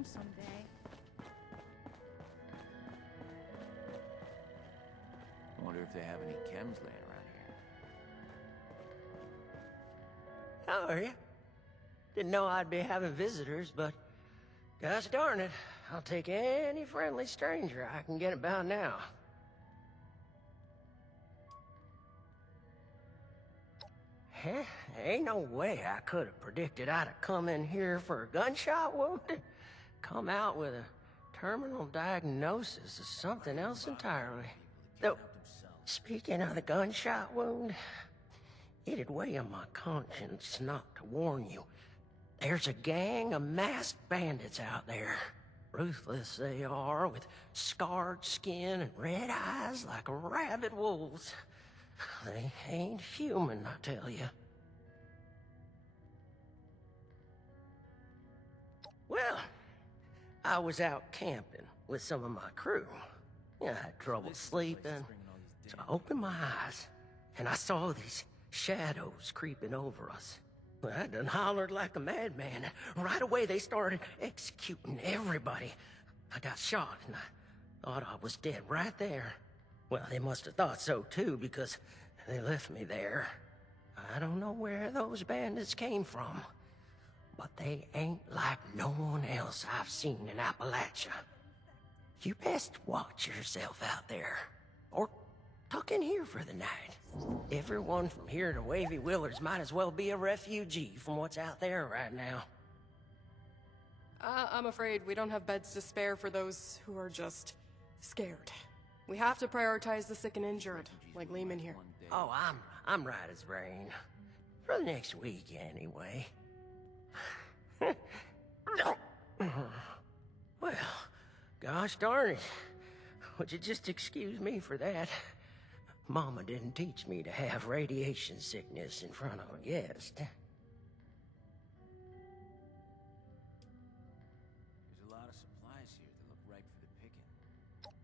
home someday. I wonder if they have any chems laying around here. How are you? Didn't know I'd be having visitors, but gosh darn it, I'll take any friendly stranger I can get about now. Huh? Ain't no way I could have predicted I'd have come in here for a gunshot wound. Come out with a terminal diagnosis of something else entirely. Though, speaking of the gunshot wound, it'd weigh on my conscience not to warn you. There's a gang of masked bandits out there. Ruthless they are, with scarred skin and red eyes like rabid wolves. They ain't human, I tell you. Well, I was out camping with some of my crew. I had trouble sleeping, so I opened my eyes, and I saw these shadows creeping over us. I done hollered like a madman. Right away, they started executing everybody. I got shot, and I thought I was dead right there. Well, they must have thought so, too, because they left me there. I don't know where those bandits came from, but they ain't like no one else I've seen in Appalachia. You best watch yourself out there, or tuck in here for the night. Everyone from here to Wavy Willards might as well be a refugee from what's out there right now. I'm afraid we don't have beds to spare for those who are just scared. We have to prioritize the sick and injured, like Leamon here. Oh, I'm right as rain. For the next week, anyway. Well, gosh darn it. Would you just excuse me for that? Mama didn't teach me to have radiation sickness in front of a guest. There's a lot of supplies here that look ripe for the picking.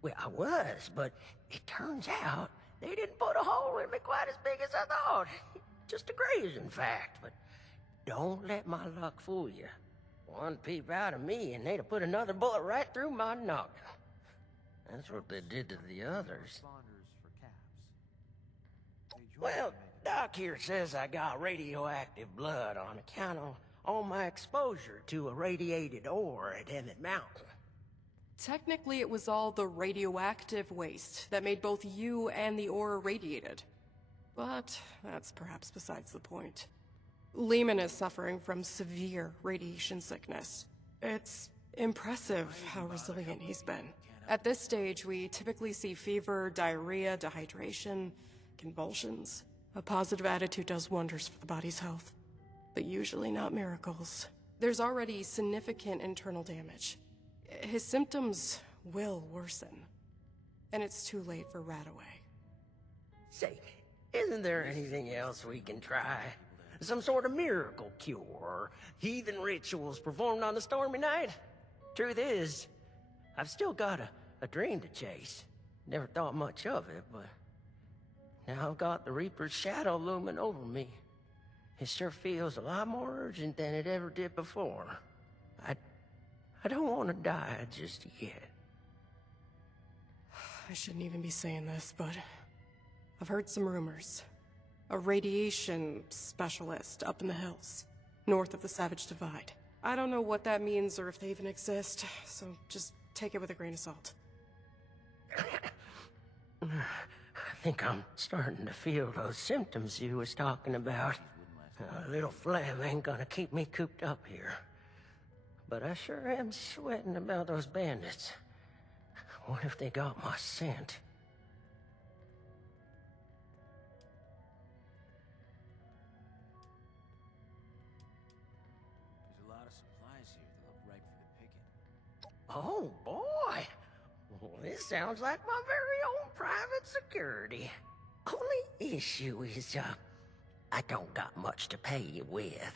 Well, I was, but it turns out they didn't put a hole in me quite as big as I thought. Just a graze, in fact, but don't let my luck fool you. One peep out of me and they'd have put another bullet right through my noggin. That's what they did to the others. Well, Doc here says I got radioactive blood on account of all my exposure to a radiated ore at Emmett Mountain. Technically, it was all the radioactive waste that made both you and the ore irradiated. But that's perhaps besides the point. Leamon is suffering from severe radiation sickness. It's impressive how resilient he's been. At this stage, we typically see fever, diarrhea, dehydration, convulsions. A positive attitude does wonders for the body's health, but usually not miracles. There's already significant internal damage. His symptoms will worsen, and it's too late for Radaway. Say, isn't there anything else we can try? Some sort of miracle cure, or heathen rituals performed on the stormy night? Truth is, I've still got a dream to chase. Never thought much of it, but now I've got the Reaper's shadow looming over me. It sure feels a lot more urgent than it ever did before. I don't want to die just yet. I shouldn't even be saying this, but I've heard some rumors. A radiation specialist up in the hills, north of the Savage Divide. I don't know what that means or if they even exist, so just take it with a grain of salt. I think I'm starting to feel those symptoms you was talking about. A little phlegm ain't gonna keep me cooped up here. But I sure am sweating about those bandits. What if they got my scent? There's a lot of supplies here that look ripe for the picking. Oh, boy! Well, this sounds like my very own private security. Only issue is, I don't got much to pay you with.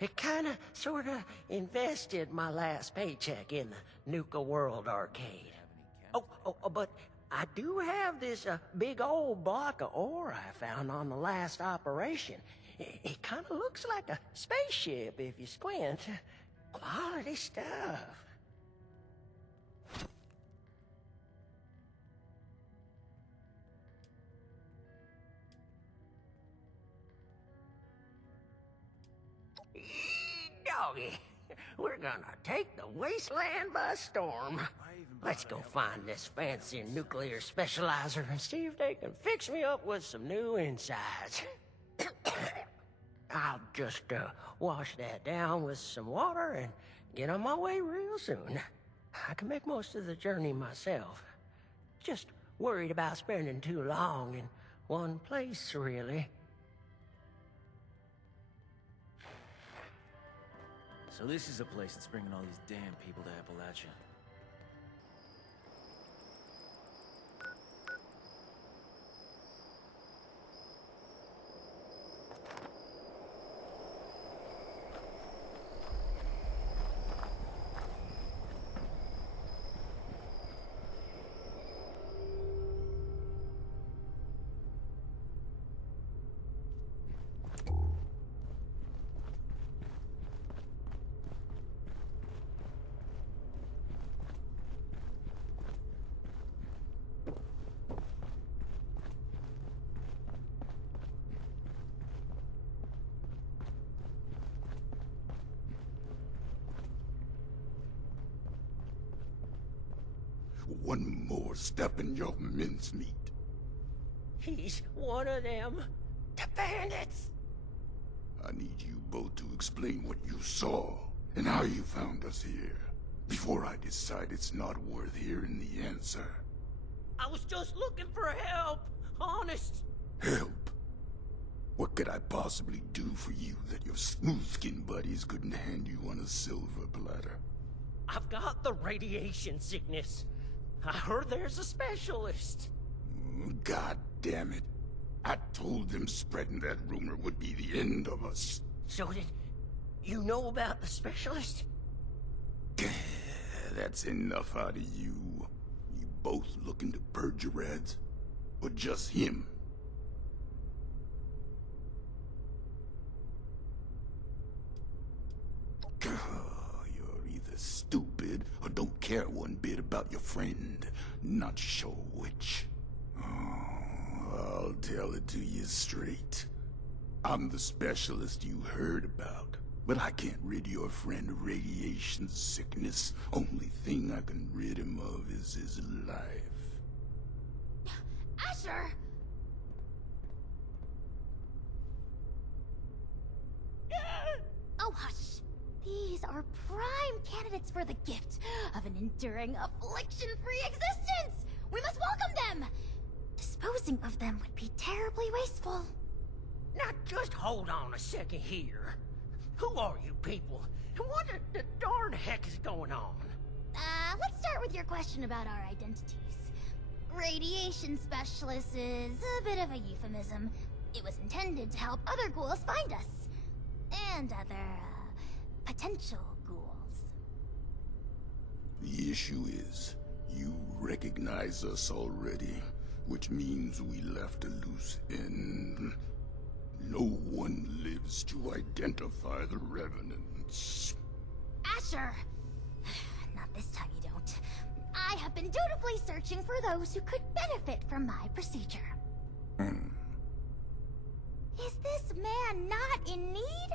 It kinda, sorta invested my last paycheck in the Nuka World arcade. But I do have this big old block of ore I found on the last operation. It kinda looks like a spaceship if you squint. Quality stuff. doggy. We're gonna take the wasteland by storm. Let's go find this fancy nuclear specializer and see if they can fix me up with some new insides. I'll just wash that down with some water and get on my way real soon. I can make most of the journey myself. Just worried about spending too long in one place, really. So this is a place that's bringing all these damn people to Appalachia. One more step in your mincemeat. He's one of them. The bandits! I need you both to explain what you saw and how you found us here, before I decide it's not worth hearing the answer. I was just looking for help, honest. Help? What could I possibly do for you that your smooth-skinned buddies couldn't hand you on a silver platter? I've got the radiation sickness. I heard there's a specialist. God damn it. I told them spreading that rumor would be the end of us. So did you know about the specialist? That's enough out of you. You both looking to purge your ads? Or just him? You're either stupid or don't care one bit about your friend. Not sure which. I'll tell it to you straight. I'm the specialist you heard about, but I can't rid your friend of radiation sickness. Only thing I can rid him of is his life. Asher! Oh, hush. These are prime candidates for the gift of an enduring affliction-free existence! We must welcome them! Disposing of them would be terribly wasteful. Now just hold on a second here. Who are you people? And what the darn heck is going on? Let's start with your question about our identities. Radiation specialist is a bit of a euphemism. It was intended to help other ghouls find us. And other, potential ghouls. The issue is, you recognize us already, which means we left a loose end. No one lives to identify the revenants. Asher! Not this time you don't. I have been dutifully searching for those who could benefit from my procedure. Is this man not in need?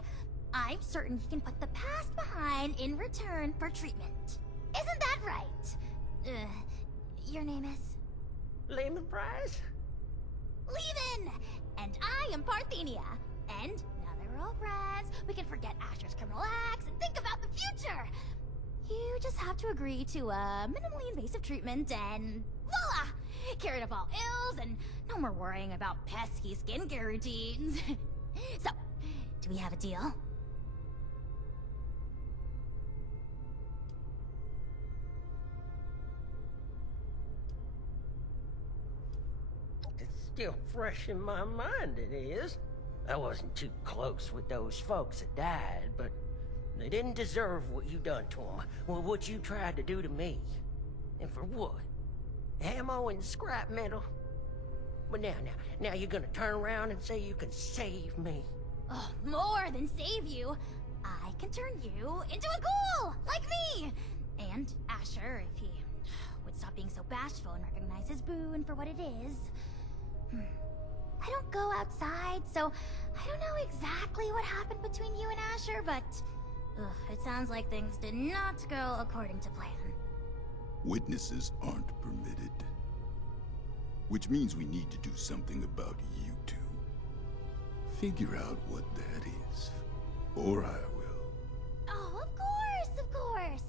I'm certain he can put the past behind in return for treatment. Isn't that right? Your name is? Leamon Prize? Leamon! And I am Parthenia. And now that we're all friends, we can forget Asher's criminal acts and think about the future. You just have to agree to minimally invasive treatment and voila! Cured of all ills and no more worrying about pesky skincare routines. So, do we have a deal? It's still fresh in my mind, it is. I wasn't too close with those folks that died, but they didn't deserve what you done to them. Well, what you tried to do to me. And for what? Ammo and scrap metal? But now you're gonna turn around and say you can save me. Oh, more than save you. I can turn you into a ghoul, like me! And Asher, if he would stop being so bashful and recognize his boon for what it is. I don't go outside, so I don't know exactly what happened between you and Asher, but Ugh, it sounds like things did not go according to plan. Witnesses aren't permitted. Which means we need to do something about you two. Figure out what that is. Or I will. Oh, of course, of course.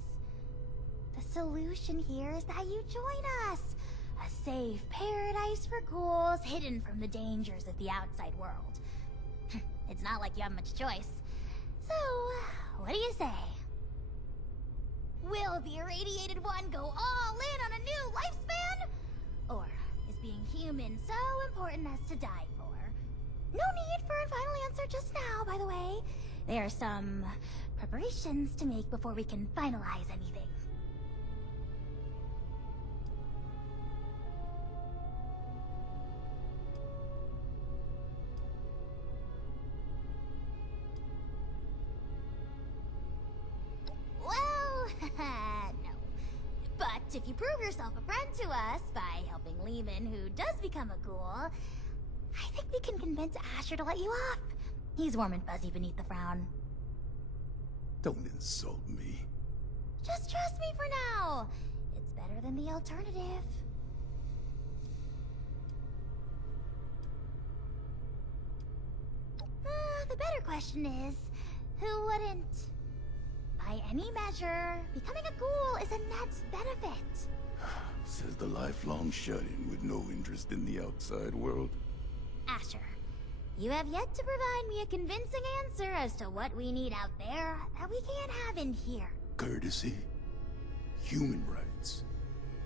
The solution here is that you join us. A safe paradise for ghouls hidden from the dangers of the outside world. It's not like you have much choice. So, what do you say? Will the irradiated one go all in on a new lifespan? Or is being human so important as to die for? No need for a final answer just now, by the way. There are some preparations to make before we can finalize anything. No. But if you prove yourself a friend to us by helping Leamon, who does become a ghoul, I think we can convince Asher to let you off. He's warm and fuzzy beneath the frown. Don't insult me. Just trust me for now. It's better than the alternative. The better question is, who wouldn't? By any measure, becoming a ghoul is a net benefit. Says the lifelong shut-in with no interest in the outside world. Asher, you have yet to provide me a convincing answer as to what we need out there that we can't have in here. Courtesy, human rights,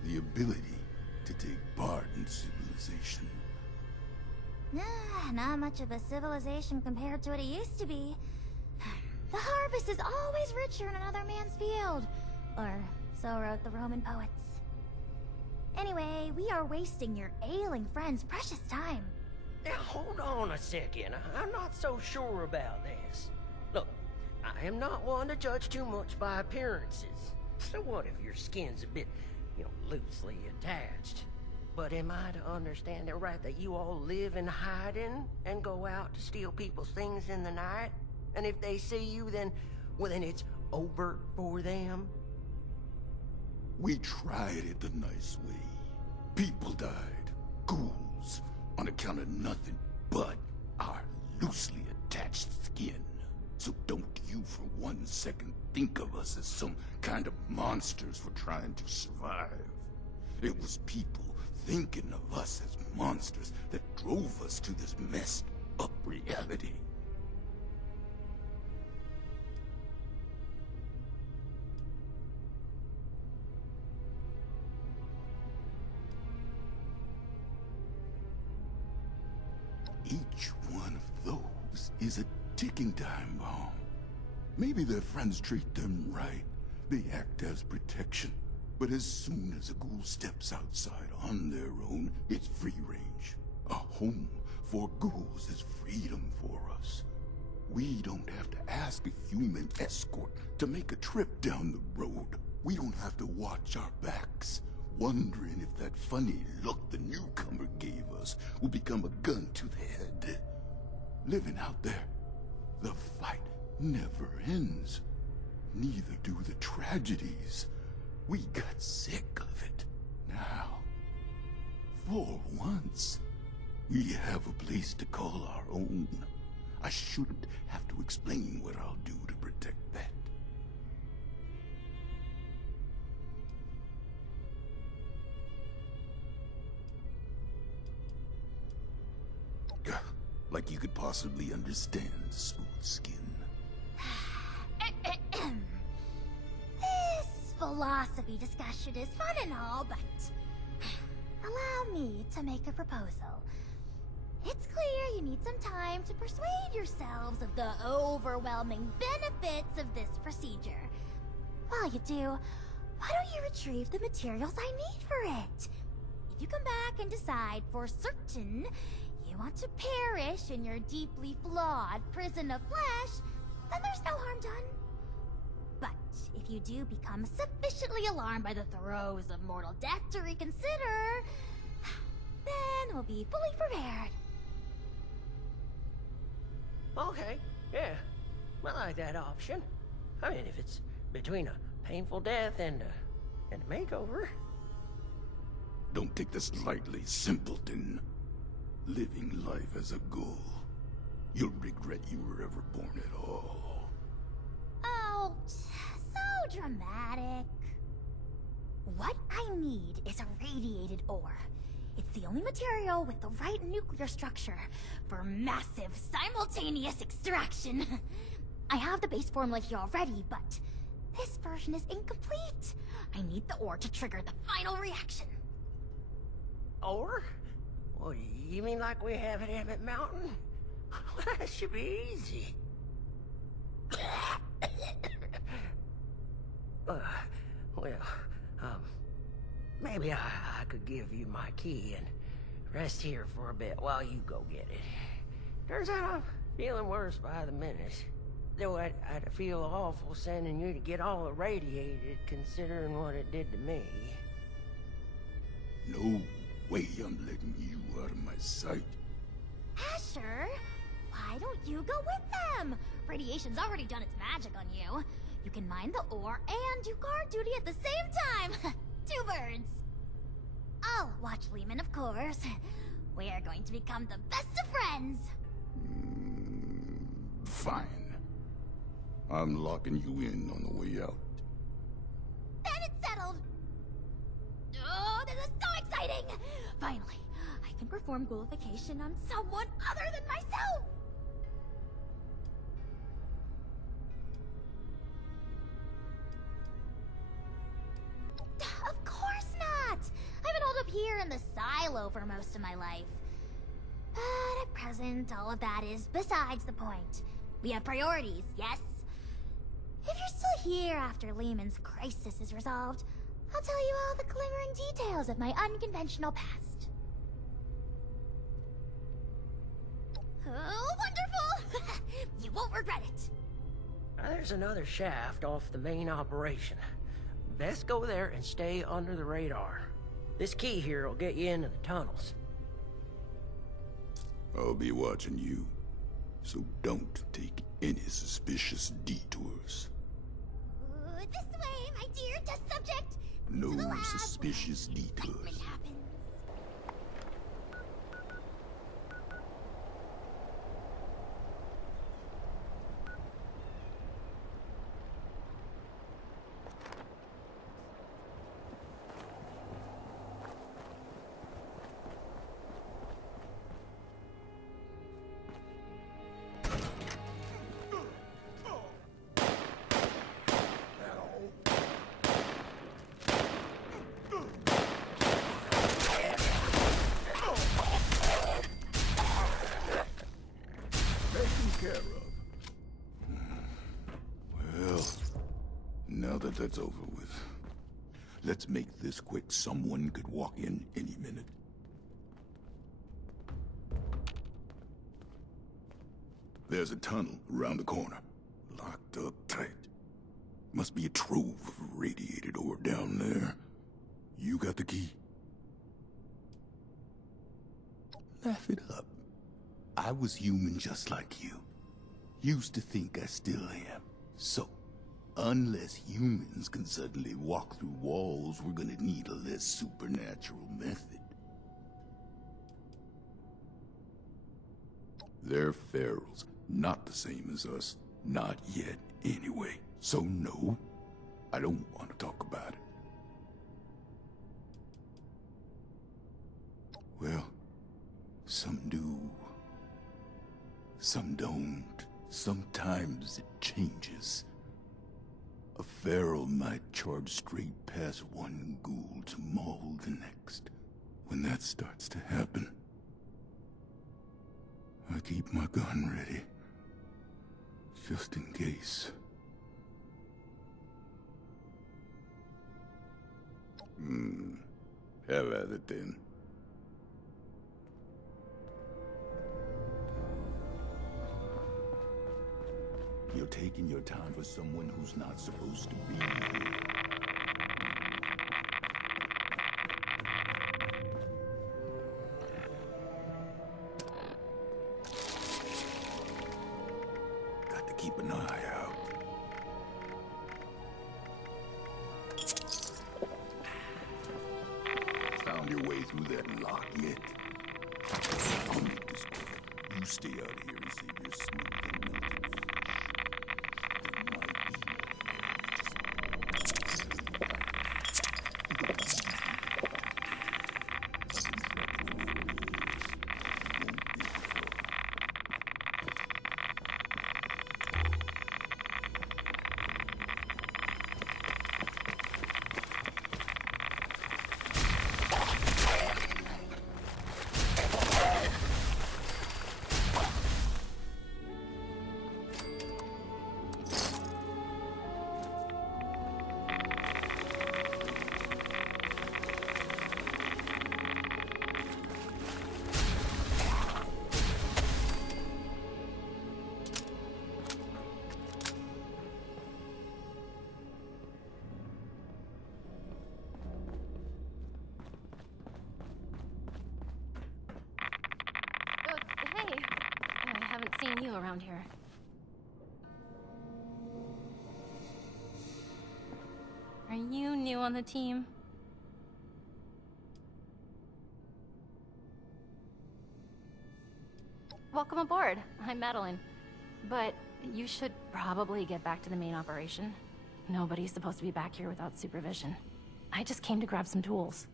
the ability to take part in civilization. Not much of a civilization compared to what it used to be. The harvest is always richer in another man's field. Or so wrote the Roman poets. Anyway, we are wasting your ailing friend's precious time. Now, hold on a second. I'm not so sure about this. Look, I am not one to judge too much by appearances. So what if your skin's a bit, loosely attached? But am I to understand it right that you all live in hiding and go out to steal people's things in the night? And if they see you, then it's over for them? We tried it the nice way. People died. Ghouls. On account of nothing but our loosely attached skin. So don't you for 1 second think of us as some kind of monsters for trying to survive. It was people thinking of us as monsters that drove us to this messed up reality. Each one of those is a ticking time bomb. Maybe their friends treat them right. They act as protection. But as soon as a ghoul steps outside on their own, it's free range. A home for ghouls is freedom for us. We don't have to ask a human escort to make a trip down the road. We don't have to watch our backs, wondering if that funny look the newcomer gave us will become a gun to the head. Living out there, the fight never ends. Neither do the tragedies. We got sick of it. Now, for once, we have a place to call our own. I shouldn't have to explain what I'll do to protect that. Like you could possibly understand smooth skin. This philosophy discussion is fun and all, but allow me to make a proposal. It's clear you need some time to persuade yourselves of the overwhelming benefits of this procedure. While you do, why don't you retrieve the materials I need for it? If you come back and decide for certain you want to perish in your deeply flawed prison of flesh, then there's no harm done. But if you do become sufficiently alarmed by the throes of mortal death to reconsider, then we'll be fully prepared. Okay, yeah. I like that option. I mean, if it's between a painful death and a makeover. Don't take this lightly, simpleton. Living life as a ghoul. You'll regret you were ever born at all. Oh, so dramatic. What I need is a radiated ore. It's the only material with the right nuclear structure for massive simultaneous extraction. I have the base formula here already, but this version is incomplete. I need the ore to trigger the final reaction. Or? Well, you mean like we have at Emmett Mountain? That should be easy. Maybe I could give you my key and rest here for a bit while you go get it. Turns out I'm feeling worse by the minute. Though I'd feel awful sending you to get all irradiated, considering what it did to me. No way I'm letting you out of my sight. Asher, why don't you go with them? Radiation's already done its magic on you. You can mine the ore and do guard duty at the same time. 2 birds. I'll watch Leamon, of course. We're going to become the best of friends. Fine. I'm locking you in on the way out. Then it's settled. Oh, this is so exciting! Finally, I can perform ghoulification on someone other than myself! Of course not! I've been holed up here in the silo for most of my life. But at present, all of that is besides the point. We have priorities, yes? If you're still here after Leamon's crisis is resolved, I'll tell you all the glimmering details of my unconventional past. Oh, wonderful! You won't regret it. There's another shaft off the main operation. Best go there and stay under the radar. This key here will get you into the tunnels. I'll be watching you, so don't take any suspicious detours. This way, my dear test subject. No To the lab. suspicious Excitement detours. happens. Care of. Well, now that that's over with, let's make this quick. Someone could walk in any minute. There's a tunnel around the corner, locked up tight. Must be a trove of radiated ore down there. You got the key? Laugh it up. I was human just like you. Used to think I still am. So, unless humans can suddenly walk through walls, we're gonna need a less supernatural method. They're ferals, not the same as us. Not yet, anyway. So no, I don't want to talk about it. Well, some do. Some don't. Sometimes it changes. A feral might charge straight past one ghoul to maul the next. When that starts to happen, I keep my gun ready. Just in case. Have at it then. You're taking your time for someone who's not supposed to be here. Got to keep an eye out. You stay out here and save your smooth and melted flesh. There might be more. Seen you around here. Are you new on the team? Welcome aboard. I'm Madeline. But you should probably get back to the main operation. Nobody's supposed to be back here without supervision. I just came to grab some tools.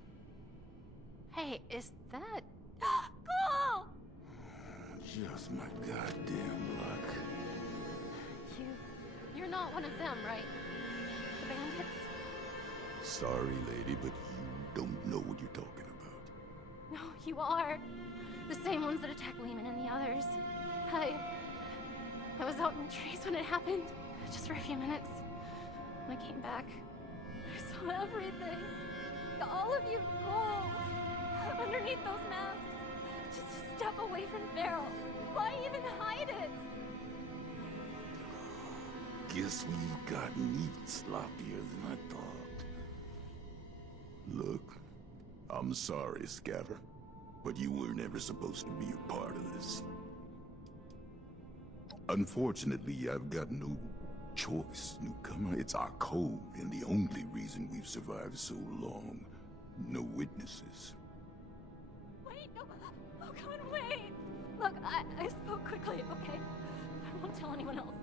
Hey, is that... Ghoul! Just my goddamn luck. You're not one of them, right? The bandits? Sorry, lady, but you don't know what you're talking about. No, you are. The same ones that attacked Leamon and the others. I was out in the trees when it happened, just for a few minutes. When I came back, I saw everything. All of you ghouls, underneath those masks. Just a step away from Feral. Why even hide it? Guess we've gotten even sloppier than I thought. Look, I'm sorry, Scatter, but you weren't ever supposed to be a part of this. Unfortunately, I've got no choice, newcomer. It's our code, and the only reason we've survived so long. No witnesses. Wait, no. Oh God, wait. Look, I spoke quickly, okay? I won't tell anyone else.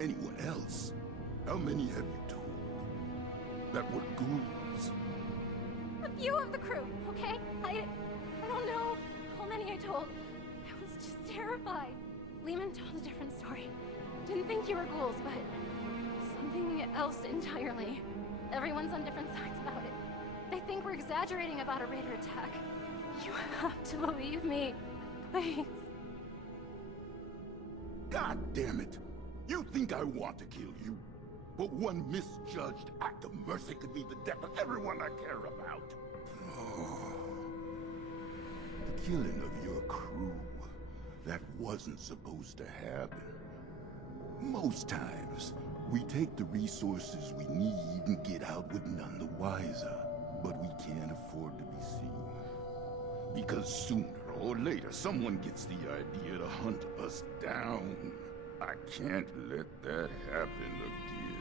Anyone else? How many have you told? That were ghouls? A few of the crew, okay? I don't know how many I told. I was just terrified. Leamon told a different story. Didn't think you were ghouls, but something else entirely. Everyone's on different sides about it. They think we're exaggerating about a raider attack. You have to believe me, please. God damn it! You think I want to kill you? But one misjudged act of mercy could be the death of everyone I care about. Oh. The killing of your crew. That wasn't supposed to happen. Most times, we take the resources we need and get out with none the wiser. But we can't afford to be seen. Because sooner or later, someone gets the idea to hunt us down. I can't let that happen again.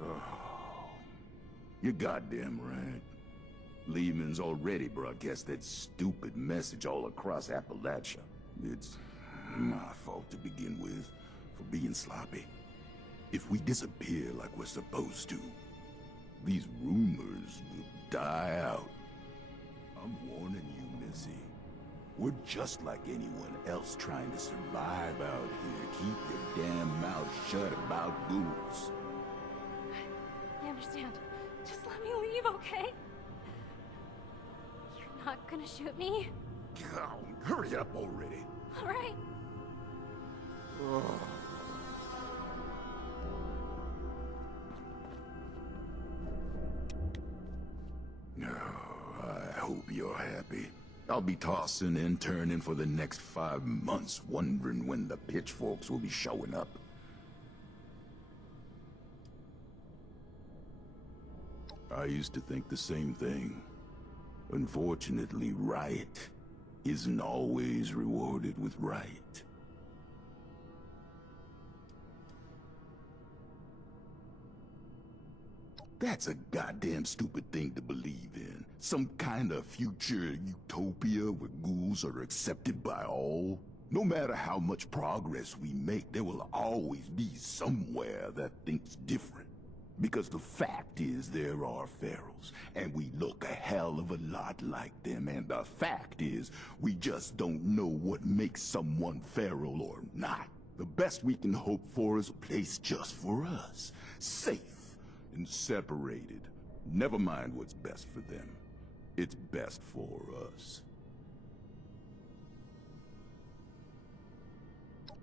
Oh, you're goddamn right. Leamon's already broadcast that stupid message all across Appalachia. It's my fault to begin with, for being sloppy. If we disappear like we're supposed to, these rumors will die out. I'm warning you, Missy. We're just like anyone else trying to survive out here. Keep your damn mouth shut about ghouls. I understand. Just let me leave, okay? You're not gonna shoot me? God, hurry up already. All right. Oh. I hope you're happy. I'll be tossing and turning for the next 5 months, wondering when the pitchforks will be showing up. I used to think the same thing. Unfortunately, right isn't always rewarded with right. That's a goddamn stupid thing to believe in. Some kind of future utopia where ghouls are accepted by all. No matter how much progress we make, there will always be somewhere that thinks different. Because the fact is there are ferals, and we look a hell of a lot like them, and the fact is we just don't know what makes someone feral or not. The best we can hope for is a place just for us, safe and separated. Never mind what's best for them. It's best for us.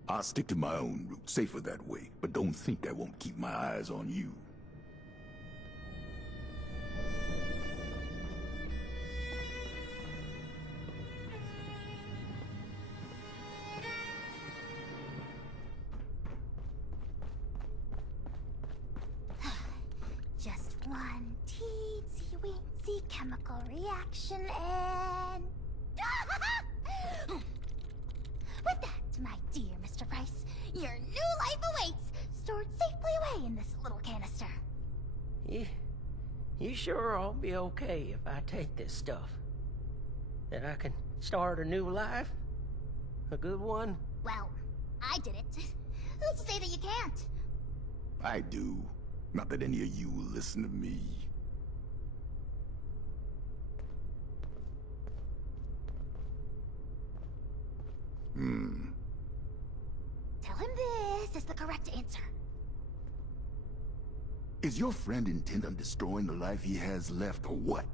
I'll stick to my own route, safer that way, but don't think I won't keep my eyes on you. Just one teensy-weensy chemical reaction and... With that, my dear Mr. Price, your new life awaits, stored safely away in this little canister. You sure I'll be okay if I take this stuff? That I can start a new life? A good one? Well, I did it. Who's to say that you can't? I do. Not that any of you will listen to me. Tell him this is the correct answer. Is your friend intent on destroying the life he has left, or what?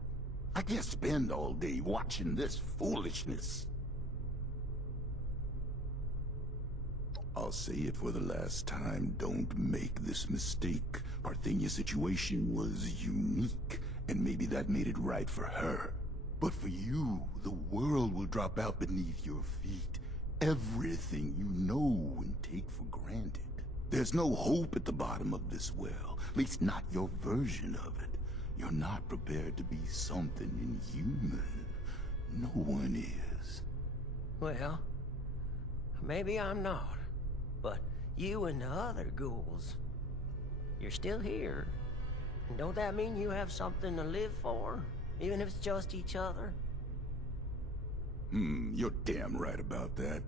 I can't spend all day watching this foolishness. I'll say it for the last time, don't make this mistake. Parthenia's situation was unique, and maybe that made it right for her. But for you, the world will drop out beneath your feet. Everything you know and take for granted. There's no hope at the bottom of this well, at least not your version of it. You're not prepared to be something inhuman. No one is. Well, maybe I'm not. But you and the other ghouls, you're still here. And don't that mean you have something to live for? Even if it's just each other? You're damn right about that.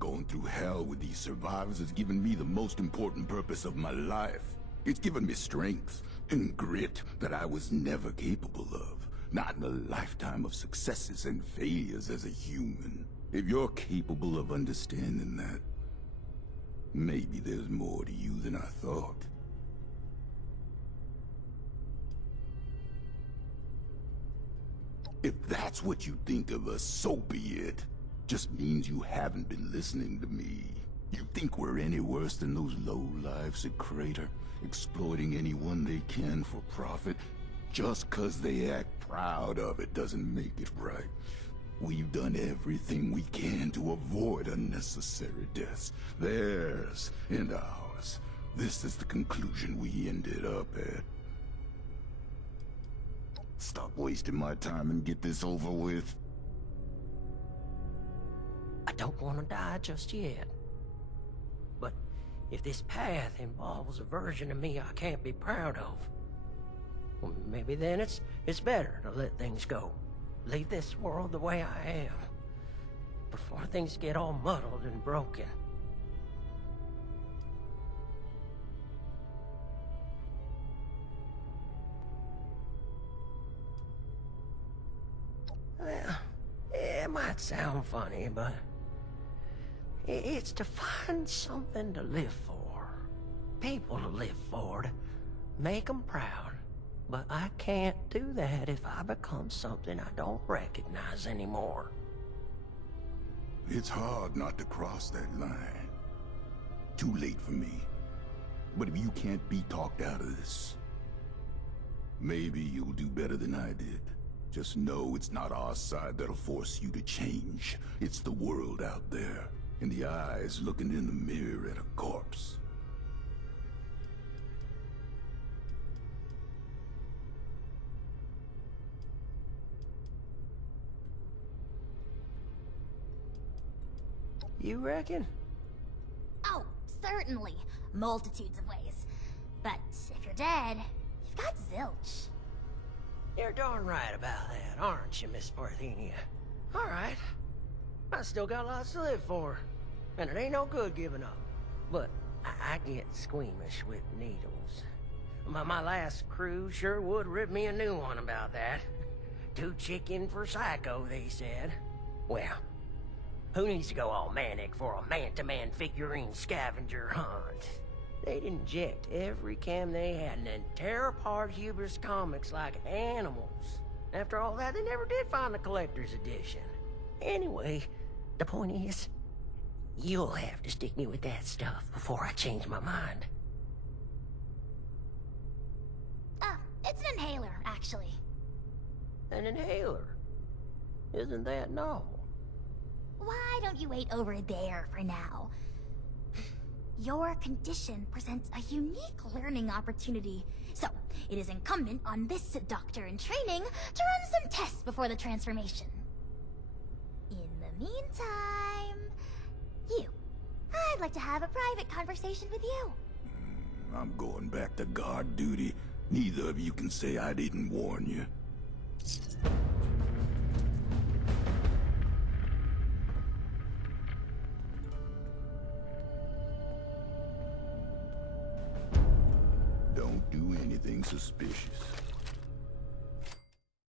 Going through hell with these survivors has given me the most important purpose of my life. It's given me strength and grit that I was never capable of. Not in a lifetime of successes and failures as a human. If you're capable of understanding that, maybe there's more to you than I thought. If that's what you think of us, so be it. Just means you haven't been listening to me. You think we're any worse than those lowlifes at Crater, exploiting anyone they can for profit? Just 'cause they act proud of it doesn't make it right. We've done everything we can to avoid unnecessary deaths. Theirs and ours. This is the conclusion we ended up at. Stop wasting my time and get this over with. I don't want to die just yet. But if this path involves a version of me I can't be proud of, well, maybe then it's better to let things go. Leave this world the way I am, before things get all muddled and broken. Well, it might sound funny, but it's to find something to live for. People to live for, to make them proud. But I can't do that if I become something I don't recognize anymore. It's hard not to cross that line. Too late for me. But if you can't be talked out of this, maybe you'll do better than I did. Just know it's not our side that'll force you to change. It's the world out there, and the eyes looking in the mirror at a corpse. You reckon? Oh, certainly. Multitudes of ways. But if you're dead, you've got zilch. You're darn right about that, aren't you, Miss Parthenia? All right. I still got lots to live for, and it ain't no good giving up. But I get squeamish with needles. My last crew sure would rip me a new one about that. Too chicken for psycho, they said. Well, who needs to go all manic for a man-to-man figurine scavenger hunt? They'd inject every cam they had and then tear apart Huber's comics like animals. After all that, they never did find the collector's edition. Anyway, the point is, you'll have to stick me with that stuff before I change my mind. It's an inhaler, actually. An inhaler? Isn't that novel? Why don't you wait over there for now? Your condition presents a unique learning opportunity, so it is incumbent on this doctor in training to run some tests before the transformation. In the meantime, I'd like to have a private conversation with you. I'm going back to guard duty. Neither of you can say I didn't warn you. Don't do anything suspicious.